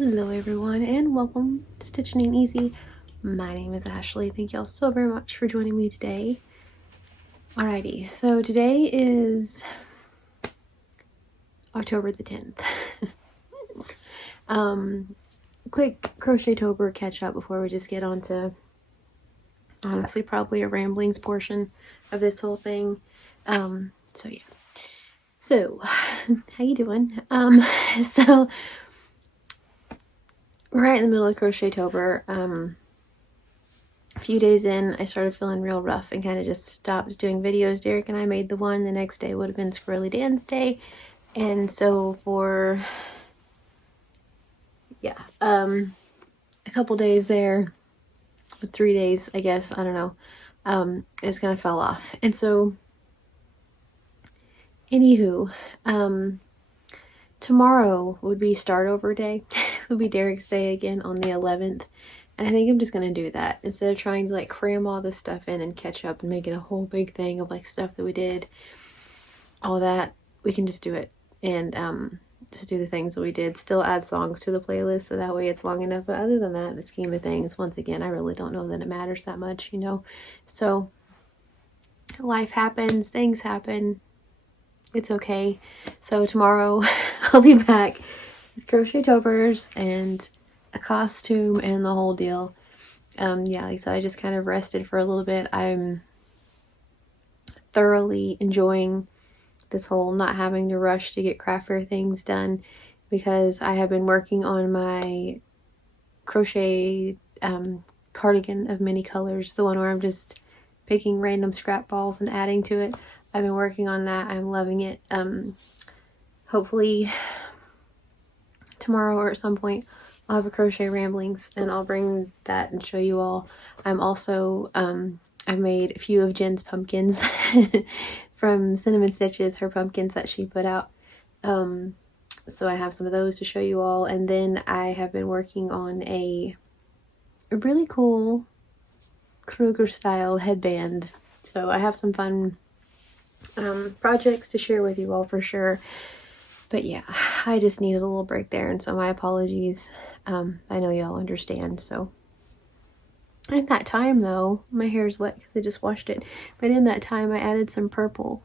Hello everyone and welcome to Stitching Ain't Easy. My name is Ashley. Thank y'all so very much for joining me today. Alrighty, so today is October the 10th. Quick Crochetober catch up before we just get on to honestly probably a ramblings portion of this whole thing. So yeah. So how you doing? So we're right in the middle of Crochetober. A few days in, I started feeling real rough and kind of just stopped doing videos. Derek and I made the one. The next day would have been Squirrely Dan's day. And so for, a couple days there, 3 days, I guess, I don't know, it just kind of fell off. And so, anywho, tomorrow would be start over day. It would be Derek's day again on the 11th. And I think I'm just going to do that. Instead of trying to like cram all this stuff in and catch up and make it a whole big thing of like stuff that we did, all that, we can just do it. And just do the things that we did. Still add songs to the playlist so that way it's long enough. But other than that, the scheme of things, once again, I really don't know that it matters that much, you know. So life happens, things happen. It's okay. So tomorrow I'll be back with Crochetobers and a costume and the whole deal. Yeah, like I said, I just kind of rested for a little bit. I'm thoroughly enjoying this whole not having to rush to get craft fair things done because I have been working on my crochet cardigan of many colors, the one where I'm just picking random scrap balls and adding to it. I've been working on that. I'm loving it. Hopefully tomorrow or at some point I'll have a crochet ramblings and I'll bring that and show you all. I'm also I've made a few of Jen's pumpkins from Cinnamon Stitches, her pumpkins that she put out. So I have some of those to show you all. And then I have been working on a really cool Kruger style headband. So I have some fun projects to share with you all for sure. But yeah, I just needed a little break there, and so my apologies. I know y'all understand. So in that time though, my hair is wet because I just washed it, but in that time I added some purple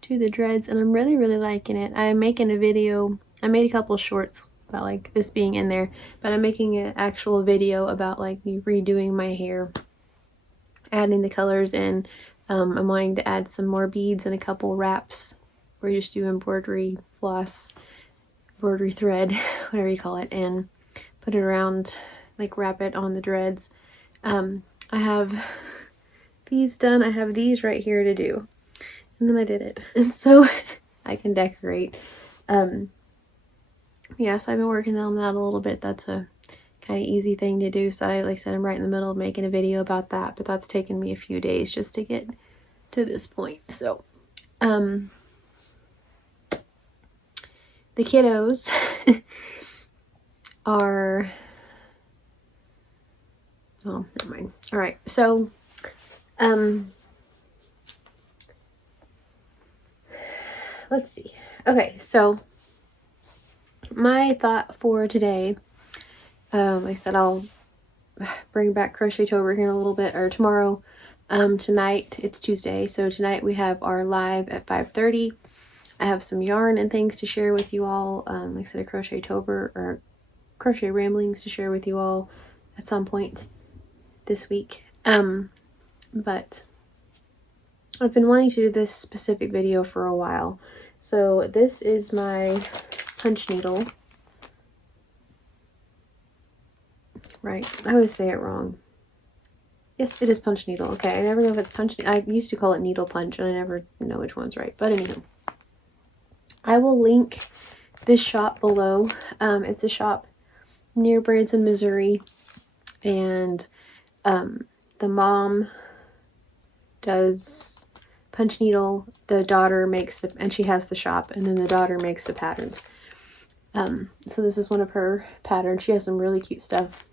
to the dreads and I'm really liking it. I'm making a video. I made a couple shorts about like this being in there, but I'm making an actual video about like me redoing my hair, adding the colors in. I'm wanting to add some more beads and a couple wraps where you just do embroidery floss, embroidery thread, whatever you call it, and put it around, like wrap it on the dreads. I have these done. I have these right here to do, and then I did it, and so I can decorate. Yeah, so I've been working on that a little bit. That's a kind of easy thing to do. So like I said, I'm right in the middle of making a video about that, but that's taken me a few days just to get to this point. So the kiddos are, oh, never mind. All right, so let's see. Okay, so my thought for today, like I said, I'll bring back Crochetober here in a little bit, or tomorrow. Tonight, it's Tuesday, so tonight we have our live at 5:30. I have some yarn and things to share with you all. Like I said, a Crochetober or crochet ramblings to share with you all at some point this week. But I've been wanting to do this specific video for a while. So this is my punch needle. Right, I always say it wrong. Yes, it is punch needle. Okay, I never know if it's punch. I used to call it needle punch, and I never know which one's right. But anywho, I will link this shop below. It's a shop near Branson, Missouri, and the mom does punch needle. The daughter makes the, and she has the shop, and then the daughter makes the patterns. So this is one of her patterns. She has some really cute stuff,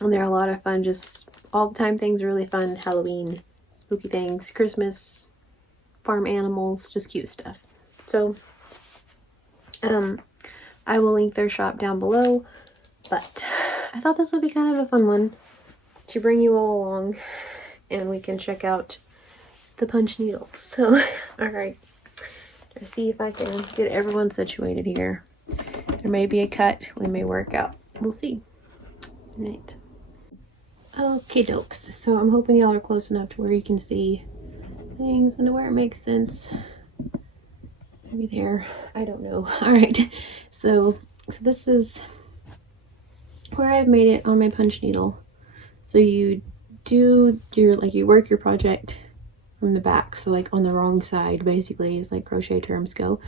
and they're a lot of fun. Just all the time things are really fun. Halloween, spooky things, Christmas, farm animals, just cute stuff. So I will link their shop down below, but I thought this would be kind of a fun one to bring you all along, and we can check out the punch needles. So, alright, let's see if I can get everyone situated here. There may be a cut, we may work out. We'll see. Alright. Okay, dokes. So I'm hoping y'all are close enough to where you can see things and where it makes sense. Maybe there. I don't know. Alright. So this is where I've made it on my punch needle. So you do you work your project from the back. So like on the wrong side, basically, is like crochet terms go.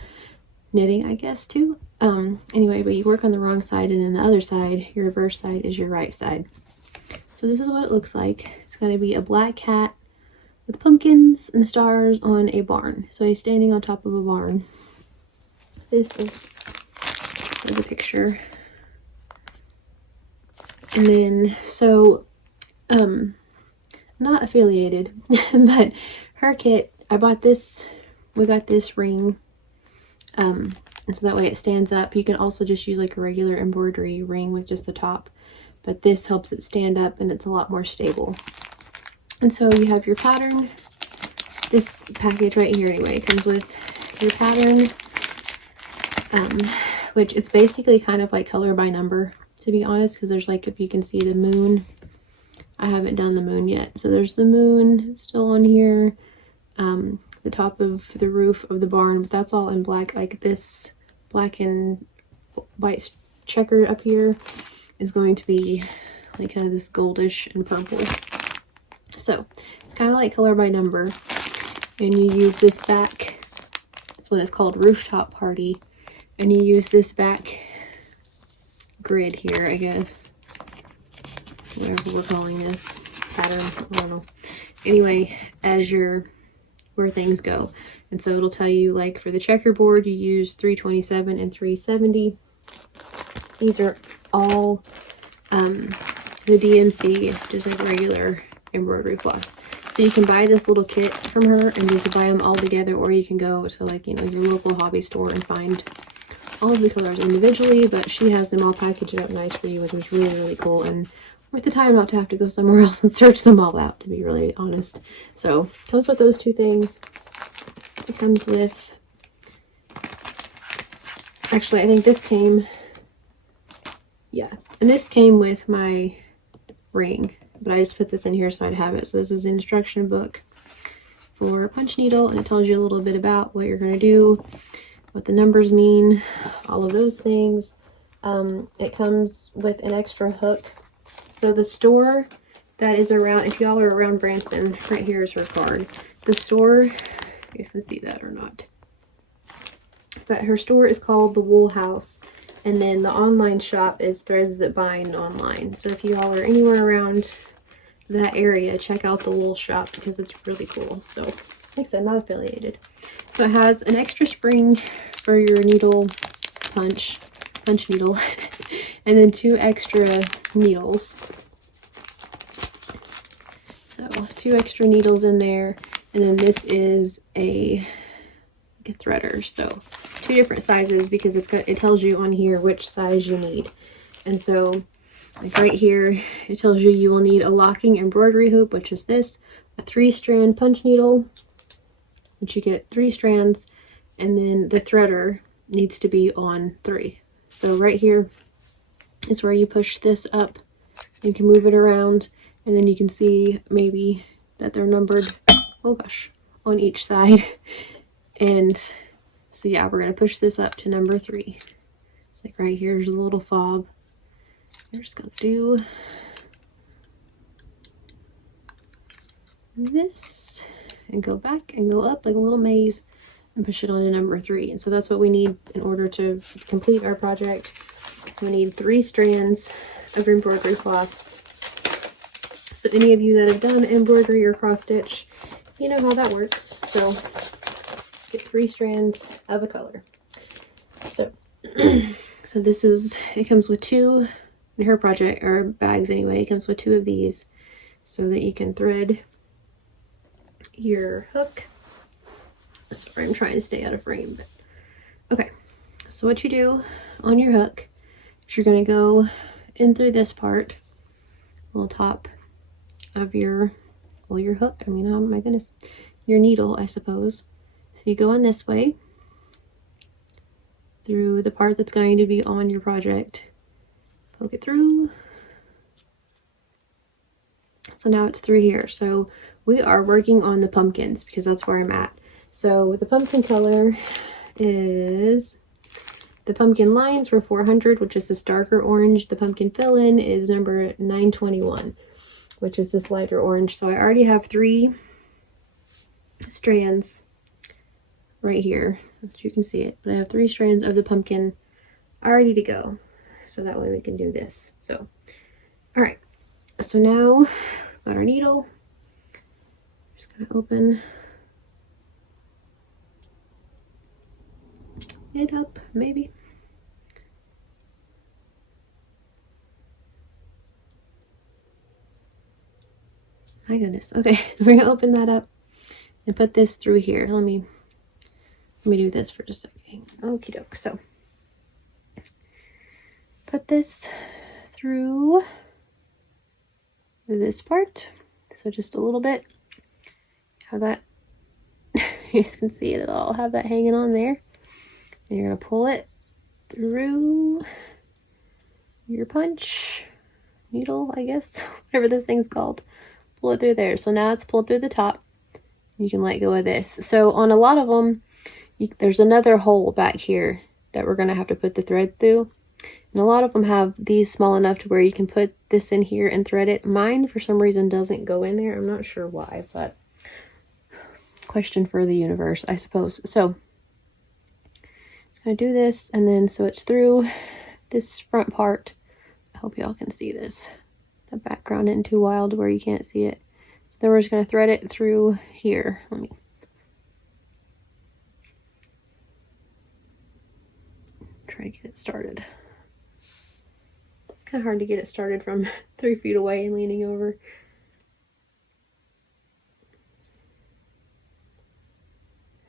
Knitting, I guess, too. Anyway, but you work on the wrong side, and then the other side, your reverse side, is your right side. So this is what it looks like. It's going to be a black cat with pumpkins and stars on a barn. So he's standing on top of a barn. This is the picture. And then, so, not affiliated, but her kit, I bought this, we got this ring, and so that way it stands up. You can also just use like a regular embroidery ring with just the top, but this helps it stand up and it's a lot more stable. And so you have your pattern. This package right here anyway comes with your pattern, which it's basically kind of like color by number, to be honest, because there's like, if you can see the moon, I haven't done the moon yet. So there's the moon still on here, the top of the roof of the barn, but that's all in black. Like this black and white checker up here is going to be like kind of this goldish and purple. So it's kind of like color by number, and you use this back, this one is called Rooftop Party, and you use this back grid here, I guess, whatever we're calling this pattern, I don't know, anyway, as your where things go. And so it'll tell you, like for the checkerboard, you use 327 and 370. These are all the DMC, just like regular embroidery floss. So you can buy this little kit from her and just buy them all together, or you can go to like, you know, your local hobby store and find all of the colors individually, but she has them all packaged up nice for you, which is really, really cool, and worth the time not to have to go somewhere else and search them all out, to be really honest. So comes with those two things. It comes with, actually, I think this came, yeah, and this came with my ring, but I just put this in here so I'd have it. So this is an instruction book for a punch needle, and it tells you a little bit about what you're going to do, what the numbers mean, all of those things. It comes with an extra hook. So the store that is around, if y'all are around Branson, right here is her card. The store, you guys can see that or not, but her store is called The Wool House, and then the online shop is Threads That Bind Online. So if you all are anywhere around that area, check out the wool shop because it's really cool. So like I said, not affiliated. So it has an extra spring for your needle punch needle, and then 2 extra needles. So 2 extra needles in there, and then this is a threader. So 2 different sizes, because it tells you on here which size you need. And so like right here, it tells you you will need a locking embroidery hoop, which is this, a 3-strand punch needle, which you get 3 strands, and then the threader needs to be on 3. So right here is where you push this up and can move it around, and then you can see maybe that they're numbered, oh gosh, on each side. And so yeah, we're going to push this up to number 3. It's like right here's a little fob. We're just going to do this and go back and go up like a little maze and push it on to number 3. And so that's what we need in order to complete our project. We need 3 strands of embroidery floss. So any of you that have done embroidery or cross stitch, you know how that works. So get 3 strands of a color. So so this is, it comes with 2 in her project, or bags anyway. It comes with 2 of these so that you can thread your hook. Sorry, I'm trying to stay out of frame, but okay. So what you do on your hook is you're going to go in through this part, little top of your, well, your hook. I mean, oh my goodness, your needle, I suppose. So you go in this way through the part that's going to be on your project. Poke it through. So now it's through here. So we are working on the pumpkins because that's where I'm at. So the pumpkin color is, the pumpkin lines were 400, which is this darker orange. The pumpkin fill-in is number 921, which is this lighter orange. So I already have 3 strands right here, as you can see it. But I have 3 strands of the pumpkin ready to go. So that way we can do this. So, all right. So now, got our needle. Just gonna open it up, maybe. My goodness. Okay, we're gonna open that up and put this through here. Let me do this for just a second. Okie doke. So put this through this part. So just a little bit. Have that, you guys can see it at all. Have that hanging on there. And you're gonna pull it through your punch needle, I guess, whatever this thing's called. Pull it through there. So now it's pulled through the top. You can let go of this. So on a lot of them, there's another hole back here that we're going to have to put the thread through. And a lot of them have these small enough to where you can put this in here and thread it. Mine, for some reason, doesn't go in there. I'm not sure why, but question for the universe, I suppose. So it's going to do this, and then so it's through this front part. I hope y'all can see this. The background isn't too wild where you can't see it. So then we're just going to thread it through here. Let me try to get it started. It's kind of hard to get it started from 3 feet away and leaning over.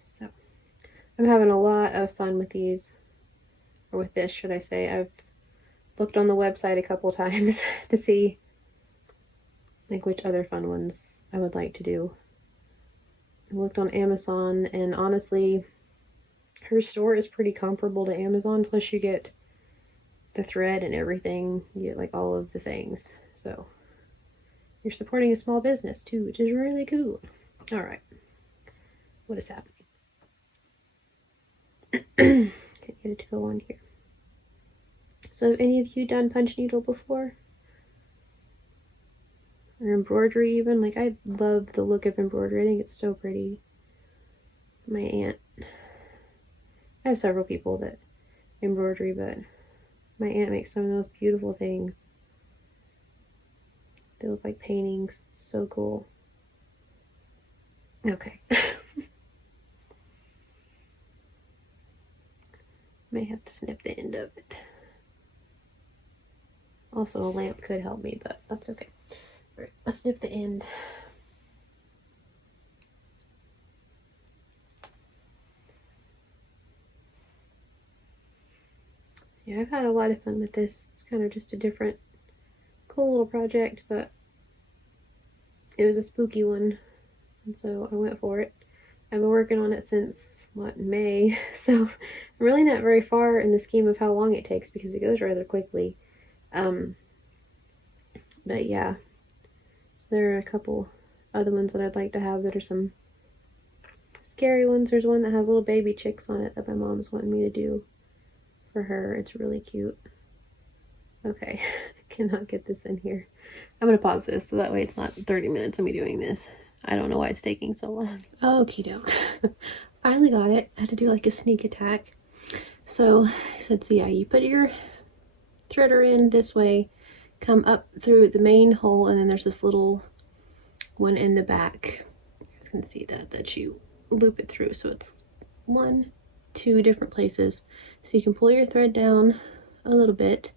So I'm having a lot of fun with these, or with this, should I say. I've looked on the website a couple times to see like which other fun ones I would like to do. I looked on Amazon, and honestly, her store is pretty comparable to Amazon, plus you get the thread and everything. You get like all of the things. So you're supporting a small business too, which is really cool. All right. What is happening? Can't get it to go on here. So have any of you done punch needle before? Or embroidery even? Like, I love the look of embroidery. I think it's so pretty. My aunt, I have several people that embroidery, but my aunt makes some of those beautiful things. They look like paintings. So cool. Okay. May have to snip the end of it. Also, a lamp could help me, but that's okay. All right, let's snip the end. So yeah, I've had a lot of fun with this. It's kind of just a different, cool little project, but it was a spooky one, and so I went for it. I've been working on it since, what, May, so I'm really not very far in the scheme of how long it takes because it goes rather quickly. But yeah, so there are a couple other ones that I'd like to have that are some scary ones. There's one that has little baby chicks on it that my mom's wanting me to do for her. It's really cute. Okay, I cannot get this in here. I'm gonna pause this so that way it's not 30 minutes of me doing this. I don't know why it's taking so long. Okie doke. Finally got it. I had to do like a sneak attack. So I said, so yeah, you put your threader in this way, come up through the main hole, and then there's this little one in the back. You guys can see that you loop it through. So it's 1, 2 different places. So you can pull your thread down a little bit,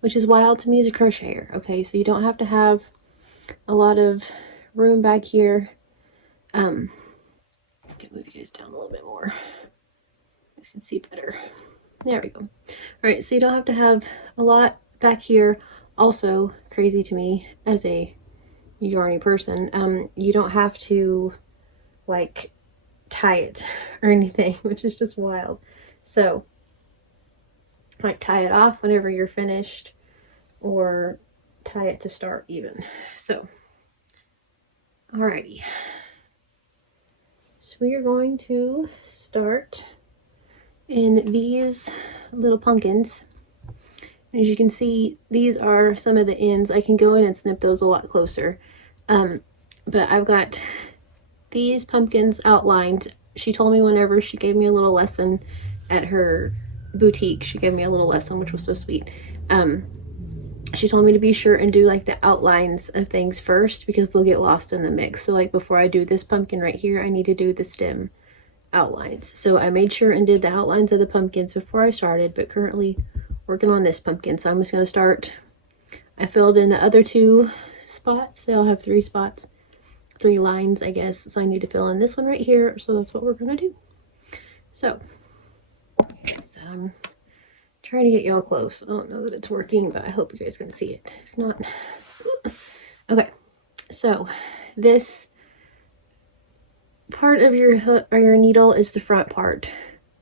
which is wild to me as a crocheter. Okay, so you don't have to have a lot of room back here. I can move you guys down a little bit more. You guys can see better. There we go. All right, so you don't have to have a lot back here. Also, crazy to me as a yarny person, you don't have to like tie it or anything, which is just wild. So like tie it off whenever you're finished, or tie it to start even. So alrighty, so we are going to start in these little pumpkins. As you can see, these are some of the ends. I can go in and snip those a lot closer, but I've got these pumpkins outlined. She told me whenever she gave me a little lesson at her boutique, she gave me a little lesson, which was so sweet. She told me to be sure and do like the outlines of things first, because they'll get lost in the mix. So like before I do this pumpkin right here, I need to do the stem outlines. So I made sure and did the outlines of the pumpkins before I started, but currently working on this pumpkin. So I'm just going to start. I filled in the other 2 spots. They all have 3 spots, 3 lines, I guess. So I need to fill in this one right here. So that's what we're going to do. So I'm trying to get y'all close. I don't know that it's working, but I hope you guys can see it. If not, okay. So this part of your hook or your needle is the front part.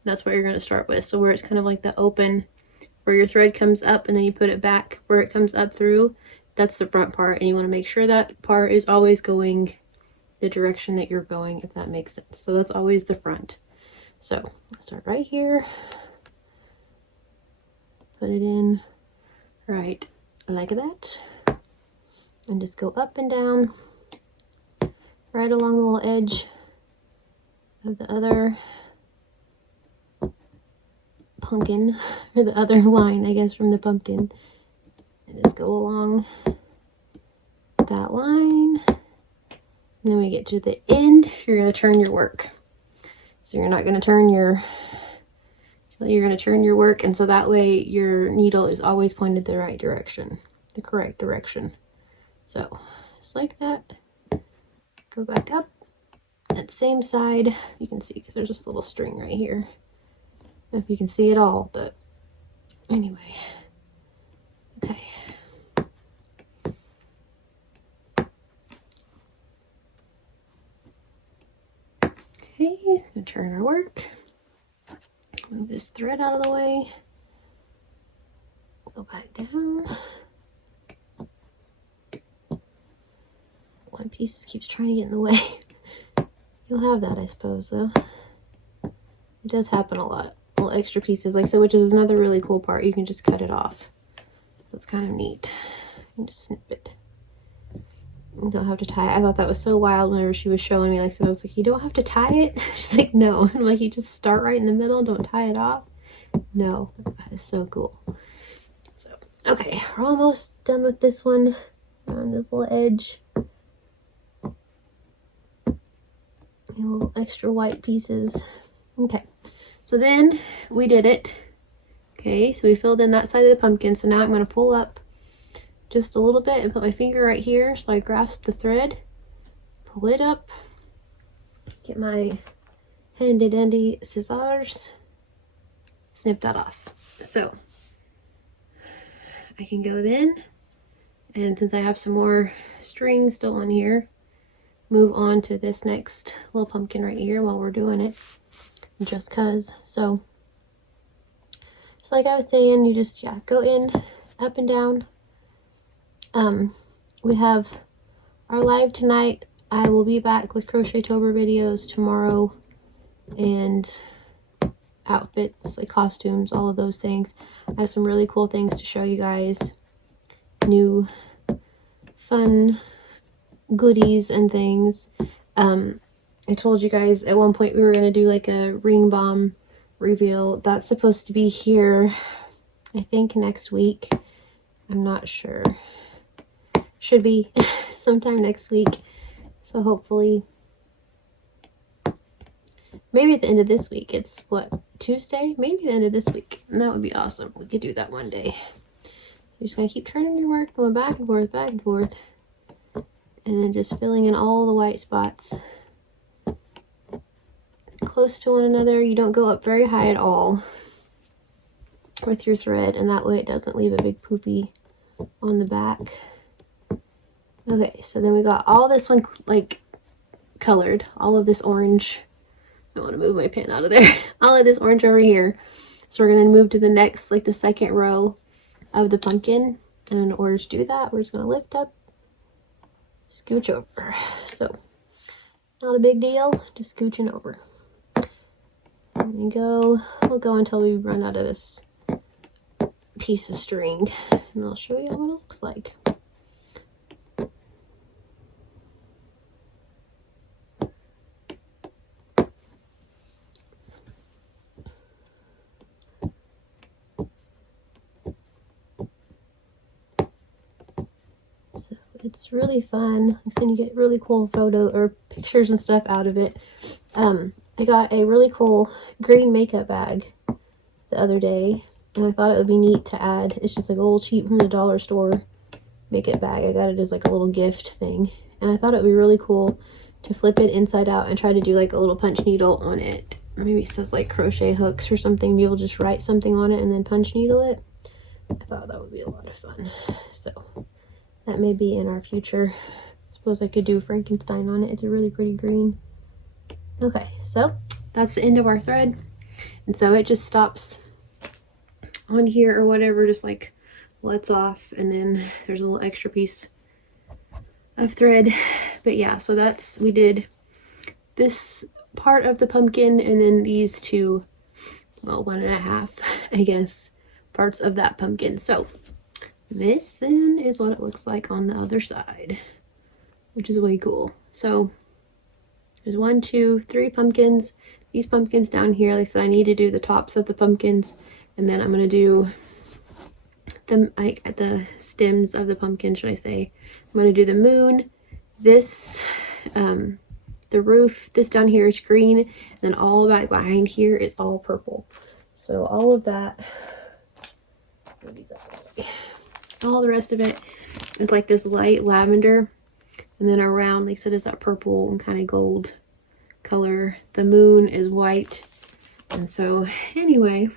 That's what you're going to start with. So where it's kind of like the open, where your thread comes up and then you put it back where it comes up through, that's the front part. And you want to make sure that part is always going the direction that you're going, if that makes sense. So that's always the front. So start right here, put it in right like that, and just go up and down right along the little edge of the other pumpkin, or the other line, I guess, from the pumpkin, and just go along that line. And then we get to the end, you're going to turn your work. So you're not going to turn your, you're going to turn your work, and so that way your needle is always pointed the right direction, the correct direction. So just like that, go back up that same side. You can see because there's this little string right here. I don't know if you can see it all, but anyway, okay. Okay, so I'm gonna turn our work. Move this thread out of the way. Go back down. One piece keeps trying to get in the way. You'll have that, I suppose, though. It does happen a lot. Little extra pieces, like so, which is another really cool part. You can just cut it off. That's kind of neat. You can just snip it. You don't have to tie it. I thought that was so wild whenever she was showing me. Like, so I was like, you don't have to tie it? She's like, no. I'm like, you just start right in the middle, don't tie it off. No, that is so cool. So, okay, we're almost done with this one on this little edge. Little extra white pieces. Okay, so then we did it. Okay, so we filled in that side of the pumpkin. So now I'm going to pull up just a little bit and put my finger right here so I grasp the thread, pull it up, get my handy dandy scissors, snip that off. So I can go then, and since I have some more string still on here, move on to this next little pumpkin right here while we're doing it, just cause. So just like I was saying, you just go in, up and down. We have our live tonight. I will be back with Crochetober videos tomorrow, and outfits, like costumes, all of those things. I have some really cool things to show you guys. New fun goodies and things. I told you guys at one point we were going to do like a ring bomb reveal. That's supposed to be here, I think, next week. I'm not sure. Should be sometime next week. So hopefully, maybe at the end of this week. It's what, Tuesday? Maybe the end of this week. And that would be awesome. We could do that one day. So you're just going to keep turning your work, going back and forth, back and forth. And then just filling in all the white spots close to one another. You don't go up very high at all. with your thread, and that way it doesn't leave a big poopy on the back. Okay, so then we got all this one like colored, all of this orange. I want to move my pen out of there. All of this orange over here. So we're going to move to the next, like the second row of the pumpkin. And in order to do that, we're just going to lift up, scooch over. So not a big deal, just scooching over. There we go. We'll go until we run out of this piece of string, and I'll show you what it looks like. So it's really fun. So you get really cool photo or pictures and stuff out of it. I got a really cool green makeup bag the other day, and I thought it would be neat to add. It's just like a little cheap from the dollar store makeup bag. I got it as like a little gift thing, and I thought it would be really cool to flip it inside out and try to do like a little punch needle on it. Maybe it says like crochet hooks or something. Be able to just write something on it and then punch needle it. I thought that would be a lot of fun. So that may be in our future. I suppose I could do Frankenstein on it. It's a really pretty green. Okay, so that's the end of our thread. And so it just stops on here or whatever, just like lets off, and then there's a little extra piece of thread. But yeah, so that's, we did this part of the pumpkin and then these two, well, 1.5, I guess, parts of that pumpkin. So this then is what it looks like on the other side, which is way cool. So there's 1, 2, 3 pumpkins. These pumpkins down here, like I said, I need to do the tops of the pumpkins, and then I'm going to do them like at the stems of the pumpkin, should I say. I'm going to do the moon, this, the roof, this down here is green, and then all back behind here is all purple. So all of that, all the rest of it is like this light lavender, and then around, like I said, is that purple and kind of gold color. The moon is white. And so anyway,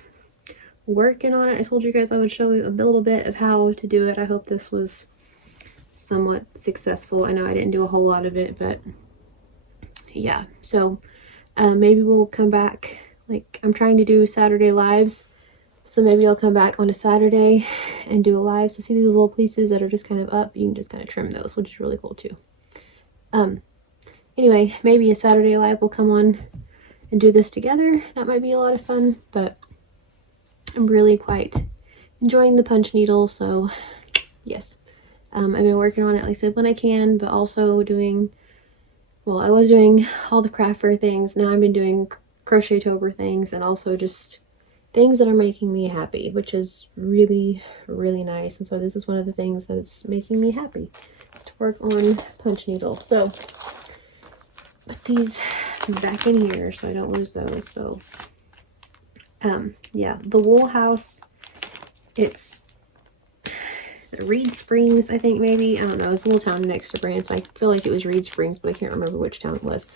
working on it. I told you guys I would show you a little bit of how to do it. I hope this was somewhat successful. I know I didn't do a whole lot of it, but yeah. So maybe we'll come back. Like, I'm trying to do Saturday lives, so maybe I'll come back on a Saturday and do a live. So see these little pieces that are just kind of up, you can just kind of trim those, which is really cool too. Anyway, maybe a Saturday live will come on and do this together. That might be a lot of fun, but I'm really quite enjoying the punch needle. So yes, I've been working on it, like I said, when I can, but also doing, well, I was doing all the craft fair things. Now I've been doing Crochetober things, and also just things that are making me happy, which is really, really nice. And so this is one of the things that is making me happy, to work on punch needles. So put these back in here so I don't lose those. So yeah, the wool house, it's Reed Springs, I think, maybe, I don't know, it's a little town next to Branson. I feel like it was Reed Springs, but I can't remember which town it was.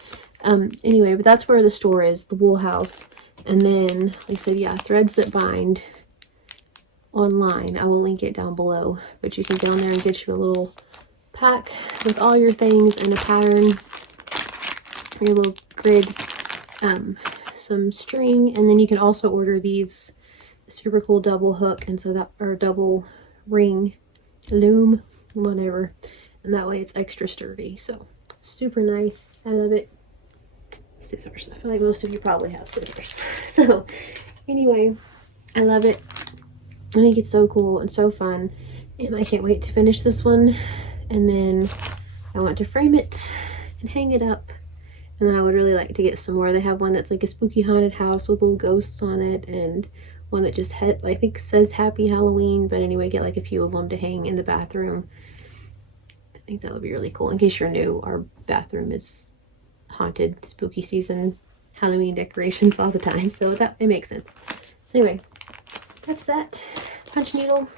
Anyway, but that's where the store is, the wool house. And then, like I said, yeah, Threads That Bind online. I will link it down below, but you can get on there and get you a little pack with all your things and a pattern, your little grid, some string, and then you can also order these super cool double hook, and so that, or double ring loom, whatever, and that way it's extra sturdy. So super nice. I love it. Scissors. I feel like most of you probably have scissors. So anyway, I love it. I think it's so cool and so fun, and I can't wait to finish this one. And then I want to frame it and hang it up, and then I would really like to get some more. They have one that's like a spooky haunted house with little ghosts on it, and one that just had, I think, says Happy Halloween. But anyway, get like a few of them to hang in the bathroom. I think that would be really cool. In case you're new, our bathroom is haunted, spooky season, Halloween decorations all the time, so that, it makes sense. So anyway, that's that punch needle.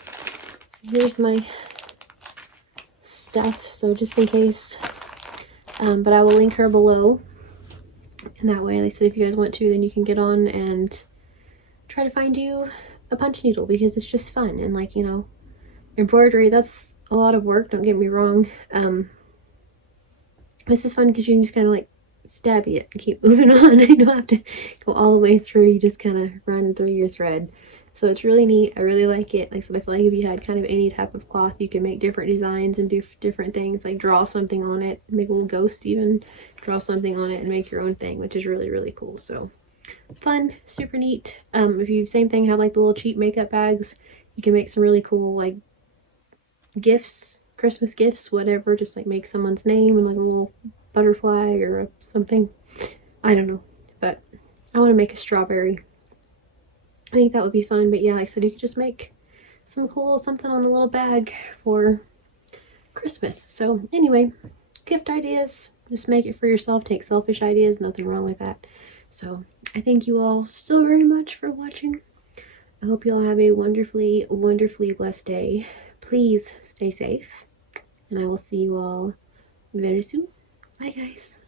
Here's my stuff, so just in case, but I will link her below, and that way, like I said, if you guys want to, then you can get on and try to find you a punch needle because it's just fun. And like, you know, embroidery, that's a lot of work, don't get me wrong. This is fun because you can just kind of like stab it and keep moving on. You don't have to go all the way through, you just kind of run through your thread. So it's really neat. I really like it. Like I said, I feel like if you had kind of any type of cloth, you can make different designs and do different things, like draw something on it, make a little ghost even, draw something on it and make your own thing, which is really, really cool. So fun, super neat. If you, same thing, have like the little cheap makeup bags, you can make some really cool like gifts, Christmas gifts, whatever, just like make someone's name and like a little butterfly or something. I don't know, but I want to make a strawberry. I think that would be fun. But yeah, like I said, you could just make some cool something on a little bag for Christmas. So anyway, gift ideas, just make it for yourself. Take selfish ideas, nothing wrong with that. So I thank you all so very much for watching. I hope you all have a wonderfully, wonderfully blessed day. Please stay safe, and I will see you all very soon. Bye guys.